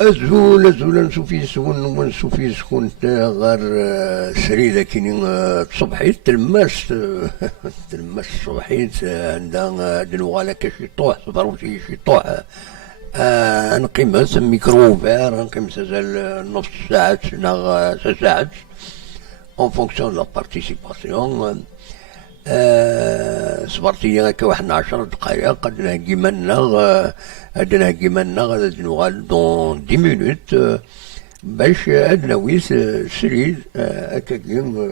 أزول نشوفي سكون ونشوفي سكون غير سريدة كيني تصبحيت تلمس تلمس صبحيت عندها دنوغالا كشي طوح صبرو شي طوح نقيم ميكروفير نقيم سازال نص ساعة نا ساعات اون فونكسيون دو لا بارتيسيباسيون صبرتي هكا واحد 10 دقايق قد نهجي منا هاد نهجي منا غادي نوغال دون 10 مينوت باش هاد نويس سريد هكاكين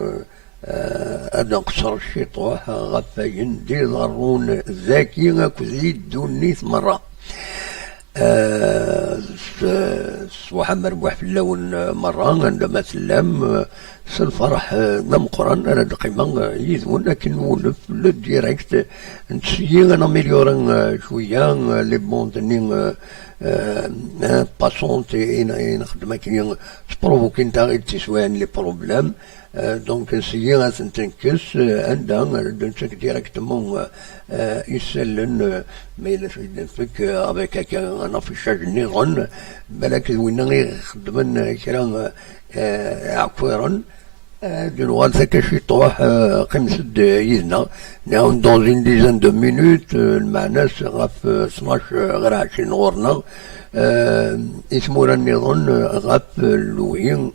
هاد نقصر الشطوح غفاين دي ضرون ذاكي اكو يدون نيت مرة صباح مربوح في اللون مرة عندما سلام الفرح نم قران انا دقيما يذون لكن نولف لو ديريكت نسيي انا مليورن شويه لي بونتنين باسونتي نخدم كي تبروفوكي نتا تسوان لي بروبليم دونك نسيي غاتنكس عندها نتك ديريكتومون يسلن ما الا فيك افيك هكا انا في الشاج نيغون بالك وين يخدمن كرا عكويرن دونوغال ثاكا شي طوح قمسد يدنا ناون دون اون ديزان دو مينوت المعناس غاف 12 غير 20 غورنا اسمو راني نظن غاف لوين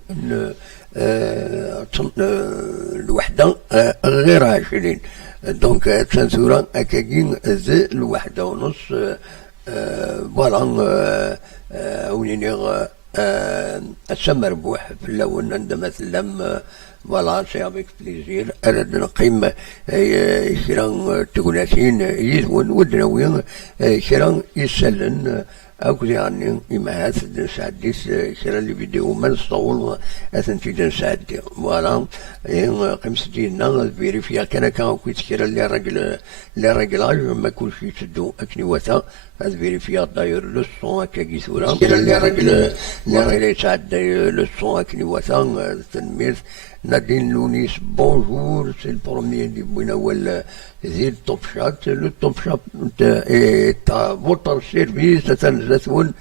الوحدة غير 20 دونك تسانسورا هكاكين زي الوحدة ونص فوالا ونينيغ السمر بوح في اللون عندما سلم فوالا سي افيك بليزير اراد نقيم شيران تقولاتين يزون ودناوين شيران يسلن أكو يعني إما هاد نساعديس شرا لي فيديو ما نصور أثن في نساعدي فوالا قمص ديالنا فيريفيا كان كي تشرا لي راجلاج ما كلشي تدو أكني وثا هاد فيريفيا داير لو سون هكا كيسورا شرا لي راجل يساعد لو سون أكني وثا تنمير نادين لونيس بونجور سي البروميير اللي بوينا هو زيد توب شات لو توب شات تاع فوتر سيرفيس تنزثون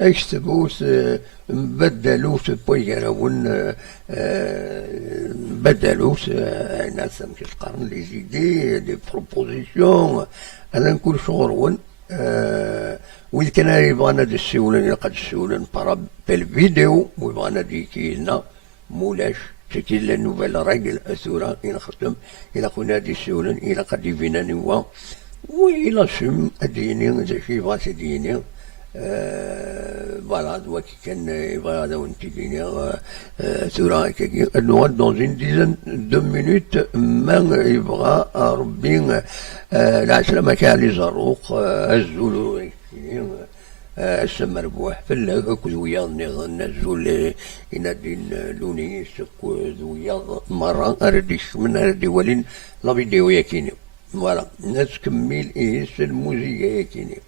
اكتبوس بدلوس بويراون بدلوس ناس مش القرن لي زيدي دي بروبوزيسيون انا نكون شغل وإذا كان يبغانا دي السيولن قد السيولن بارا بالفيديو ويبغانا دي كينا مولاش تكي لا نوفيل راجل أثورا إلى خدم إلى خونا دي سولن إلى قد يفينا نوا وإلى سم أديني إذا شي بغا تديني فوالا دواكي كان يبغا هذا وانت ديني أثورا كي نوا دون زين ديزان دو مينوت ما يبغى ربي العسلامة كالي زروق الزولو السمر بوح فلا كذويا نزول ينادين لوني سكو ذويا مرة أرديش من أردي ولين لا فيديو ياكيني فوالا الناس كمل إيس الموسيقى ياكيني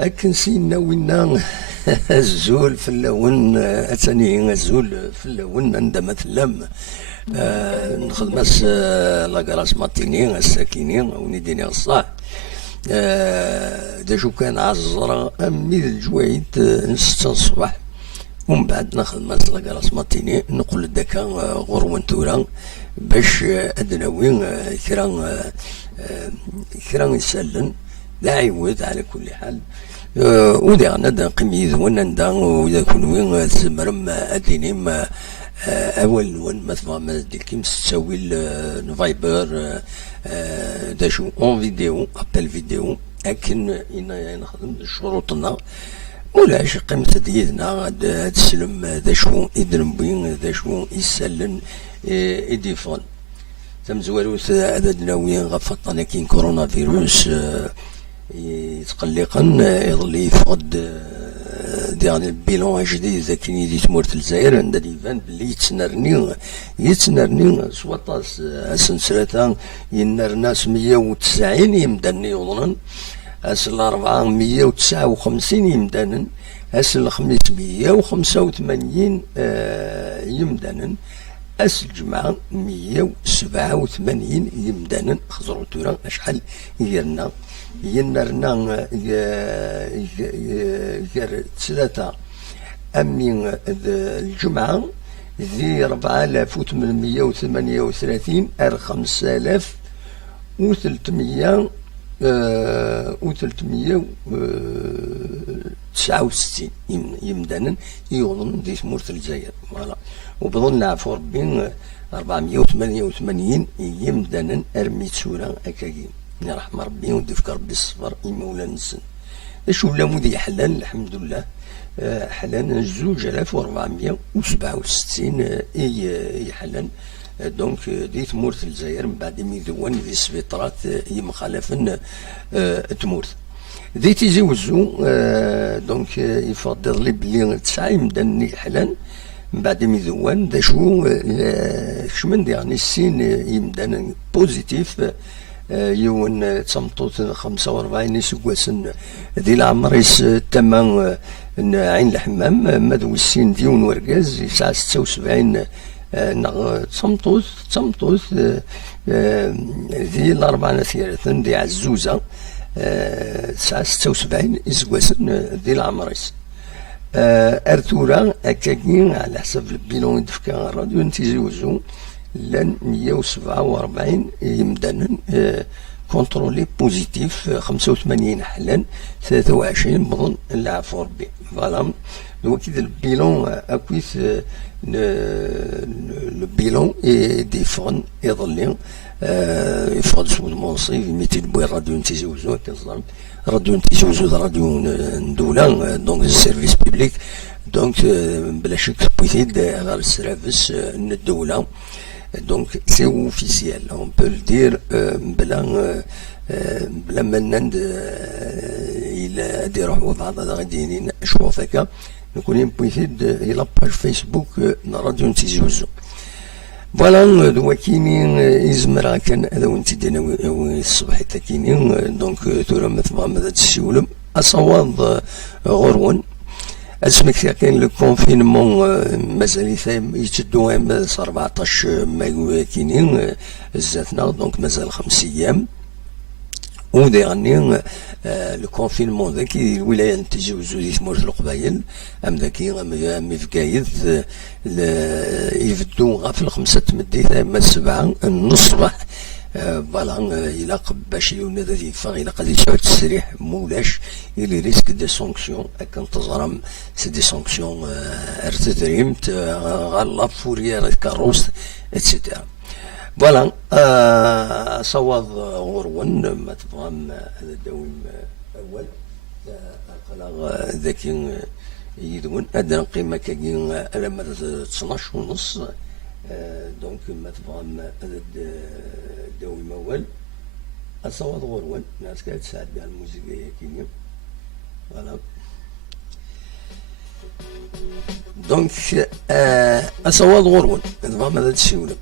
أكن سينا وينا الزول في اللون أتاني الزول في اللون عندما تلم نخدم لاكراس ماتيني الساكيني ونديني الصح دا شو كان عزرا أمي الجوايد نستة الصباح ومن بعد نخدم لاكراس ماتيني نقول داكا غرون تورا باش أدناوين كرا يسلن لا عيود على كل حال ودا ندا قميز وندا ودا كونوين تمرم ادينيم اول ون مثلا ديك تساوي الفايبر داشو اون فيديو ابل فيديو لكن انا نخدم شروطنا ولاش قيمة ديالنا تسلم داشو يدرم بين داشو يسلن يديفون تمزواروث عددنا وين غفطنا كين كورونا فيروس يتقلقا يظلي يفقد ديال البيلون جديد ذاك اللي تمورت الجزائر عند ديفان بلي يتنرني سواطاس اسنسرتا ينر ناس 190 يمدن يظنن اسل 459 يمدن اسل 585 يمدن أس الجمعة 187 يمدانا خزروا تورا شحال يرنا ينرنا ير ثلاثة أمين الجمعة ذي 4838 أر 5300 و369 يمدانا يظن دي تمورت الجزائر فوالا وبظن عفو ربي 488 يمدانا ارمي تسورا اكاكين يرحم ربي ودفك ربي الصبر يمولا نسن شو ولا مودي حلال الحمد لله حلال 2467 يحلل دونك دي تمورت الجزائر من بعد ميدوان في السبيطرات يمخالفن تمورت دي تيجي وزو دونك يفضل لي بلي 9 يمدان يحلل من بعد ميدوان دا شو شمن يعني السين يمدان بوزيتيف يون تصمتوت 45 سكواسن دي العمريس تمام عين الحمام مدو السين ديون ورقاز يسعى 76 تصمتوت ذي الأربعة نثيرة دي عزوزة تسعة 76 إسكواسن دي العمريس أرتورا أكاكين على حسب البيلون يدفكا الراديو نتيزوزو لان 147 يمدانا كونترولي بوزيتيف 85 حلا 23 بظن العفو ربي فوالا دو كيد البيلون اكويث البيلون ديفون يظل يفقد سو المنصيف ميتي بوي راديو نتيزوزو كنظن راديو نتيزوزو راديو ندولا دونك السيرفيس بيبليك دونك بلا شك بويتيد غير السيرفيس الدولة donc c'est officiel, on peut le dire بلا منند الى ديروح وضع غاديين شوف هكا نكون بويتيد الى باج فيسبوك راديو نتيزوزو فوالا دوا كاينين يزمر كان هذا وانت دينا الصبح حتى كاينين دونك تورا مثلا ماذا تسولم اصوات غرون اسمك كاين لو كونفينمون مازال يتدو 14 مايو كاينين زاتنا دونك مازال 5 ايام وديرني لو كونفينمون ذاك الولايه نتيجوزو دي تمورت القبايل ام ذاكي ام فكايد يبدو غاف الخمسة تمديت اما 7 الصباح فوالا الى باش يولنا ذا يفاغ الى قد يتعود التسريح مولاش الي ريسك دي سونكسيون هاكا تزرم سي دي سونكسيون ارتدريمت غالا فوريير كاروس اتسيتيرا فوالا صواد غرون ما تفهم هذا الدوم اول قلق ذاك يدون ادنى قيمه كاين على مدى 12 ونص دونك ما تفهم هذا الدوم اول الصواد غرون الناس كانت تساعد بها الموسيقى كينيا فوالا دونك الصواد غرون تفهم هذا الشيء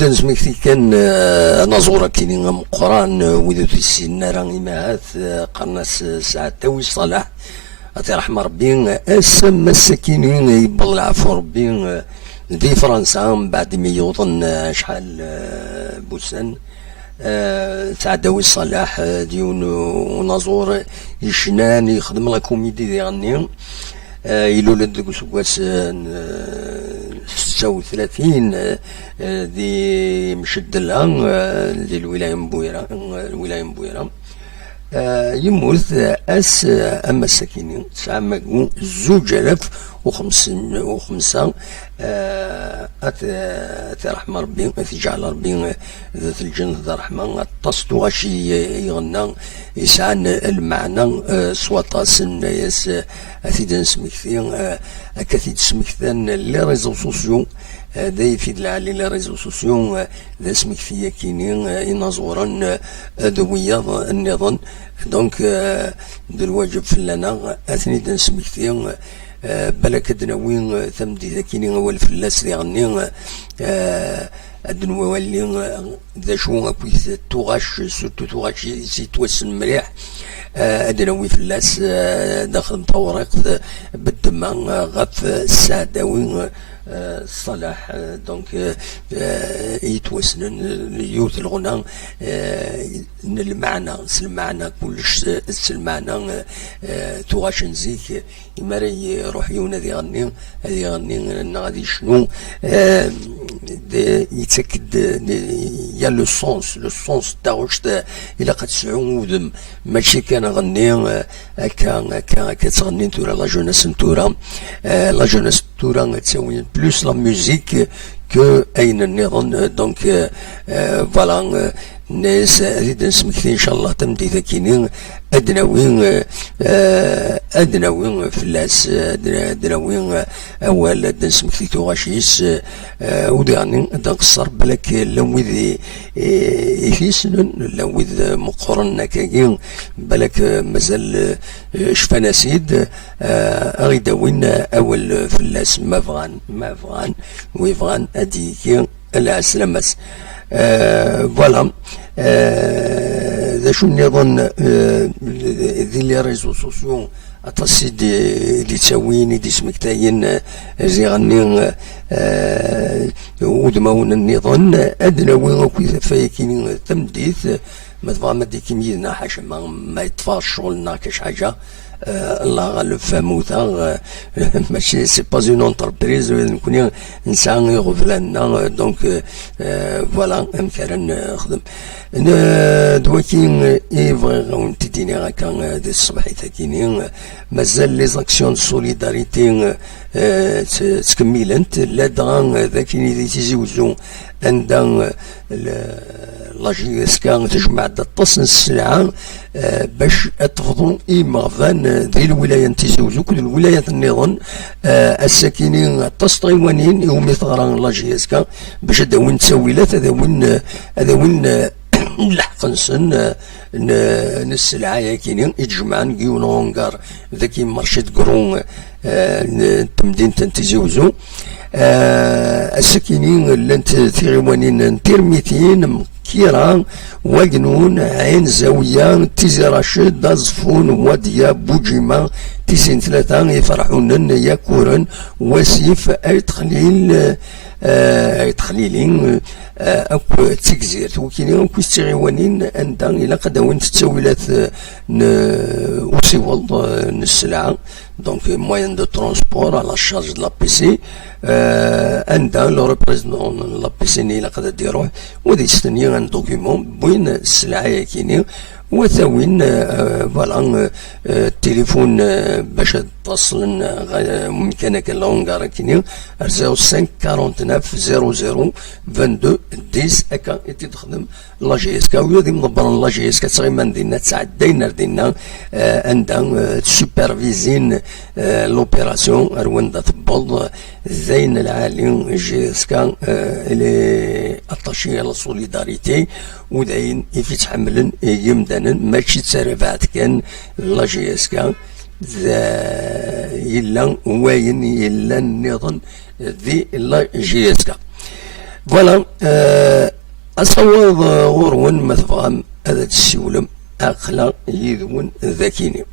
تنسميكتي كان نزورة كيني مقران وذو تيسينا راني معاث قرناس سعد تاوي صلاح أتي رحمة ربي أسم السكينين يبال العفو ربي في فرنسا بعد ما يوطن شحال بوسان سعد تاوي صلاح ديون ونزور يشنان يخدم لا كوميدي دي غني يلولد ديك سكواس 36 دي مشدلها دي الولاية مبويرة يموت أس أما السكينين 9505 أتي رحمة ربي أتي جعل ربي ذات الجنة ذا رحمة تصدو غشي يغنى يسعن المعنى سواطاس الناس أتي دنسمكثين أكثي تسمكثان لي ريزو سوسيو دا يفيد العالي لي ريزو سوسيو ذا سمكثية كينين ينظورا دوية النظام دونك دو الواجب فلانا أثني دنسمكثين بلاك دناوين ثمدي ذاكيني هو الفلاس اللي غني ادنوالي ذا شو اكويث توغاش سورتو توغاش سيتوسن مليح ادناوي فلاس داخل مطورق بالدم غف السعداوي صلاح دونك يتوسنن يوت الغنى المعنى كلش المعنى توغاش نزيك يمارا يروح يونادي غني هذي غني غادي شنو يتاكد يا لو سونس تاعوش الا قد سعود ماشي كان غني هكا تغني تورا لا جوناس نتورا لا جوناس تورا تساوي بلوس لا ميوزيك كو اين النظام دونك فوالا الناس هذه نسمكتي ان شاء الله تمدي ذاكينين ادناوين فلاس ادناوين اول نسمكتي توغاشيس وداني دنقصر بلاك لوذ يفيسن لوذ مقرن كاين بلاك مازال شفناسيد اغيداوين اول فلاس ما فغان ويفغان اديكي العسلامس فوالا ذا شو نظن ذي لي ريزو سوسيو اتصي دي تساويني دي سمكتاين زي غني ودماون النظام ادنى وين كويس فايكين تمديث ما تبغى ما ديك ميزنا حاجه ما يطفاش شغلنا كاش حاجه الله غالب فموتا ماشي سي با اون اونتربريز نكون انسان يغفلنا دونك فوالا امكان نخدم دواكي يبغي غون تديني هكا دي الصباحيت كيني مازال لي زاكسيون سوليداريتي تكملنت لا دغا ذاك اللي تيزوجو عندها لاجيسكا تجمع طاس السلعة باش تفضل إيمغفان ذي الولاية تيزوجو كل الولايات النظام الساكنين التسطيوانيين يوم يثغران لاجيسكا باش هذا تسويلات هذا وين لحق نسن السلعة ياكينين يتجمعن كيون اونكار ذاكي مارشيت كرون تمدين تنتزوزو السكينين لانت تيغيوانين تيرميتين كيران واقنون عين زاوية تيزي راشد دازفون واديا بوجيما تيسين ثلاثة يفرحون ياكورن وسيف اي تخليل تخليلين اكو تيكزير وكيني اكو استغيوانين عندها الى قداون تتسويلات وسيوال السلعة دونك موين دو ترونسبور على الشارج دو لا بي سي عندها لو ريبريزونتون لا بي سي الى قد ديروه ودي تستني ان دوكيمون بوين السلعة ياكيني وثاوين فوالا التليفون باش تصل ممكنك لونغار كيني 05 49 00 22 10 هكا تخدم لا جي اس كا ويا دي مدبرين لا جي اس كا تغيما دينا تسعدينا دينا عندها تسوبرفيزين لوبيراسيون اروان دا تبوض زين العالي جي اس كا الي اتاشي لا سوليداريتي وداين يتحملن يمدانا ماشي تسرفات كان لا جي اس كا يلا واين يلا النظام ذي لا جي اس كا فوالا أصوض غرون مثفهم هذا السولم أخلا يذون ذاكيني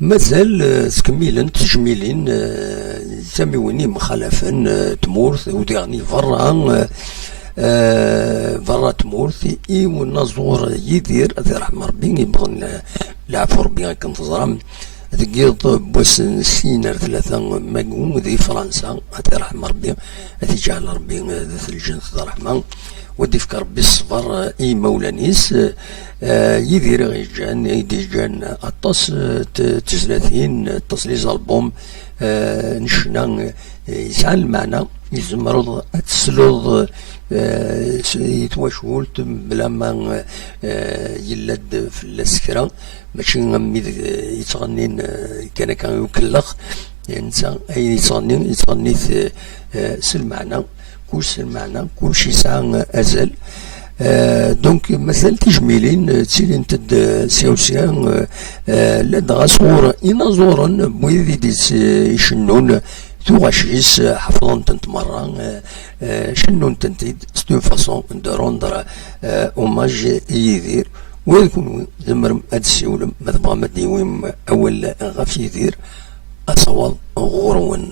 مازال تكميلا تجميلين ساميوني مخالفا تمورث وديغني فرا تمورث ونزور يدير هذا رحم ربي يبغى العفو ربي كنتظرم ذكيض بوس سينار ثلاثة ماكون ذي فرنسا هذا رحم ربي هذي جعل ربي ذات الجنس رحمة ودي فكر ربي الصبر اي مولانيس يدير غيجان يديجان اطاس تزلاثين اطاس لي زالبوم نشنا يسعى المعنى يزمرض تسلوض يتواشولت بلا ما يلد في السكرة ماشي غمي يتغنين كان يكلخ ينسى اي يتغني سلمعنى كلش المعنى كلش يسعى ازل دونك مثلا تجميلين تسيلين تد سيوسيان لد غصور إنا زورا بويدي ديس يشنون توغاشيس حفظون تنت مرة شنون تنتيد ستو فاسون دروندر اوماج يدير ويكون زمرم ادسيولم مذبغا مديويم اول غاف يدير اصوال غورون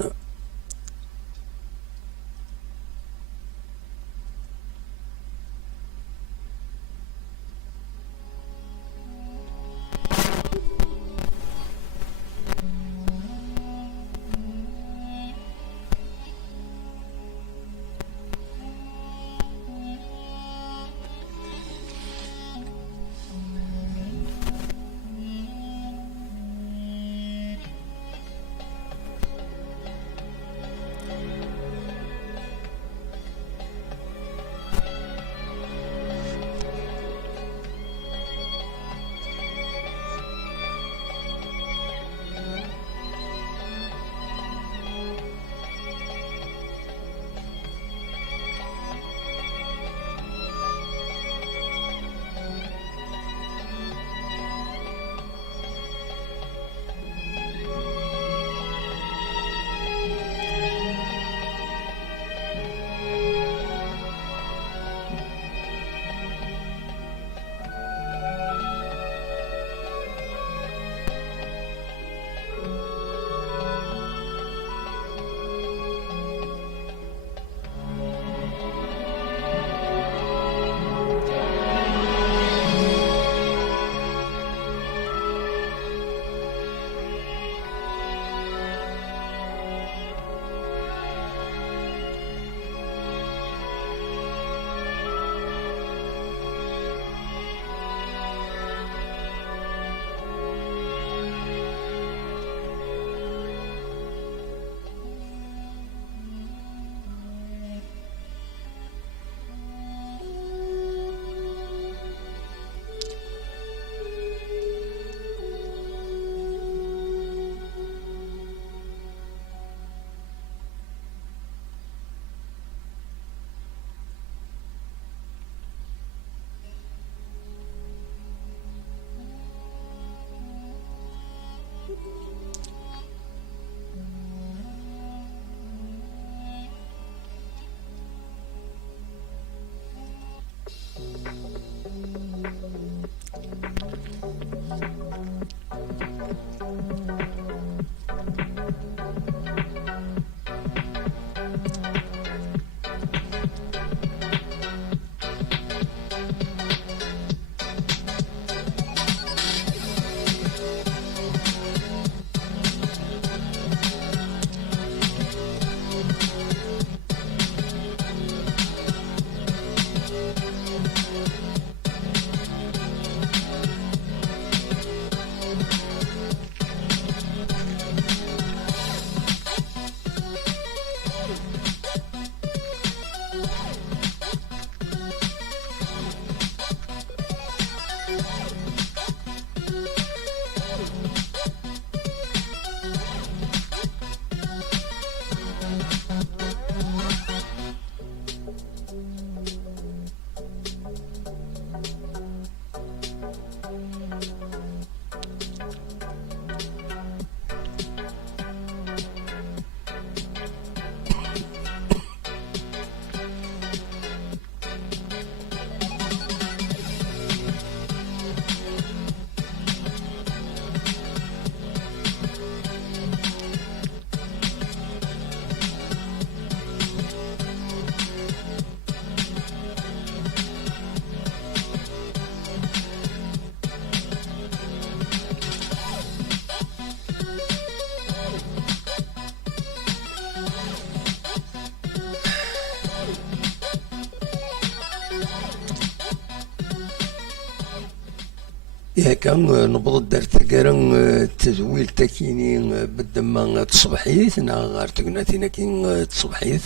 ياك نبض دارت كارن تزويل تاكيني بدا ما تصبحيت نا غار تقناتينا كي تصبحيت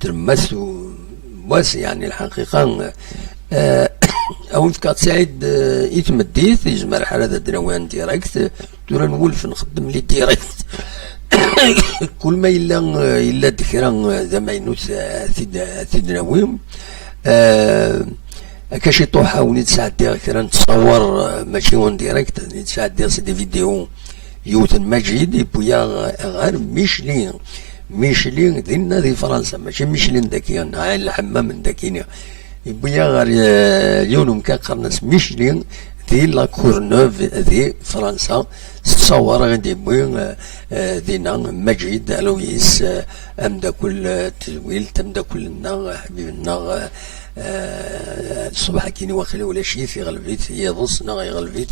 ترمس واس يعني الحقيقة أو كات سعيد يتمديت يجمع حالة دراوان ديريكت دورا نولف نخدم لي ديريكت كل ما إلا ذكرى زعما ينوس ثدناويم كاشي طوحة ونيت ساعدي كرا نتصور ماشي اون ديريكت نيت ساعدي سي دي فيديو يوتن مجيد يبويا غير ميشلين دينا دي فرنسا ماشي ميشلين داكيا هاي الحمام داكينا يبويا غير اليوم كقرنس ميشلين دي لا كورنوف دي فرنسا تصور غادي بوين دينا مجيد الويس امدا كل تزويل تمدا كلنا حبيبنا الصباح كيني واخلي ولا شي في غلبيت هي ضصنا غلبيت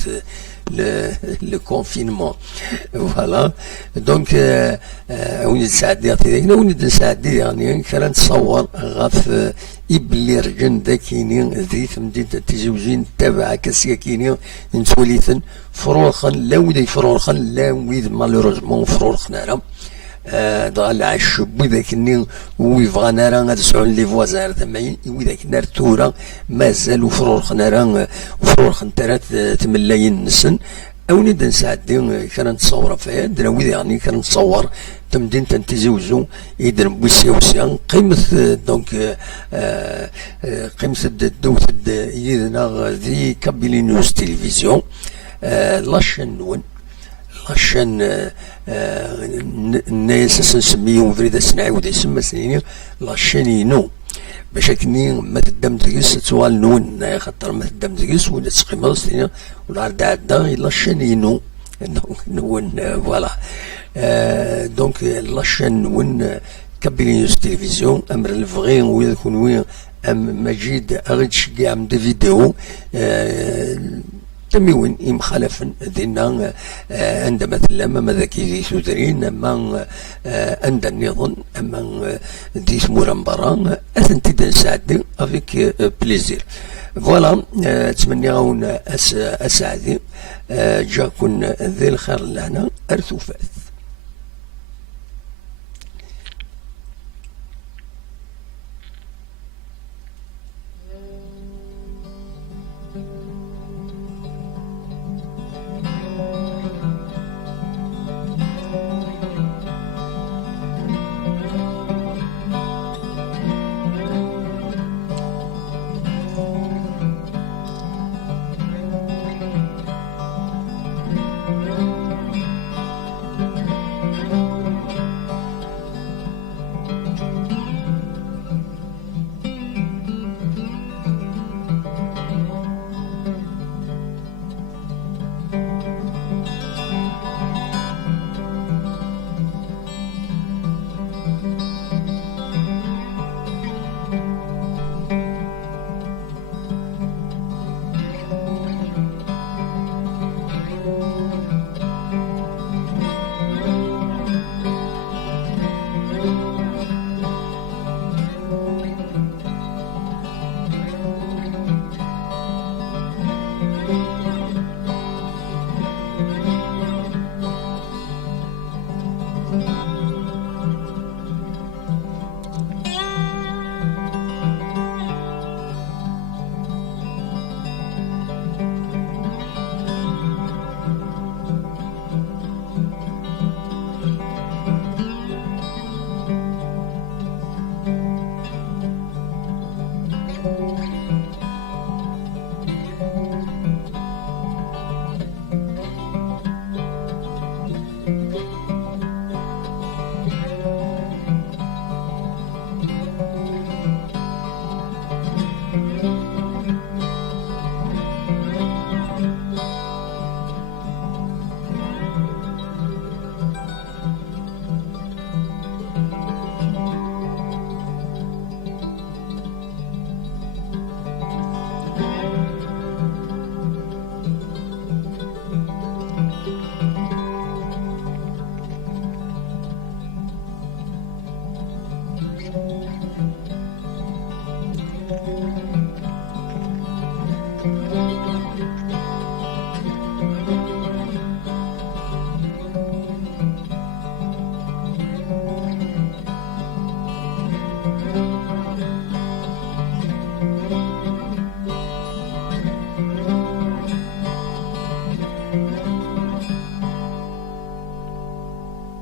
لو كونفينمون فوالا دونك وني نساعد يعطينا وني نساعد يعني كان نتصور غاف يبلي رجن داكيني ذي مدينة تزوجين تابعة كاسياكيني نتوليثن فروخا لا ويدي فروخا لا ويد مالوروزمون فروخنا راه ضال عشب وذاك الني ويفغانا راه غتسعون لي فوازار ثمين وذاك النار تورا مازال وفرورخنا راه وفرورخن ترات تملاين نسن او ند نساعدين كان نتصور فيها دراوي يعني كان نتصور تمدين تنتزوزو يدر بوسيا قيمة دونك قيمة الدوت يدنا ذي كابيلي نيوز تلفزيون لاشن نون لاشن الناس نسميهم فريدة سنعاود يسمى سنين لاشين ينو باش كني ما تدام تقيس توال نون خاطر ما تدام تقيس ولا تسقيم سنين ولا عدا عدا لاشين ينو نون فوالا دونك لاشين نون كابينيوس تلفزيون امر الفغي ويكون وين ام مجيد اغيد شقي دي فيديو تميون مخالفا دينا عند مثلا ما ذاكي ذي سودرين اما عند النظام اما دي سمورا مبارا اثنتي نساعد افيك بليزير فوالا تمنى غون اسعدي جاكن ذي الخير لنا ارثوفات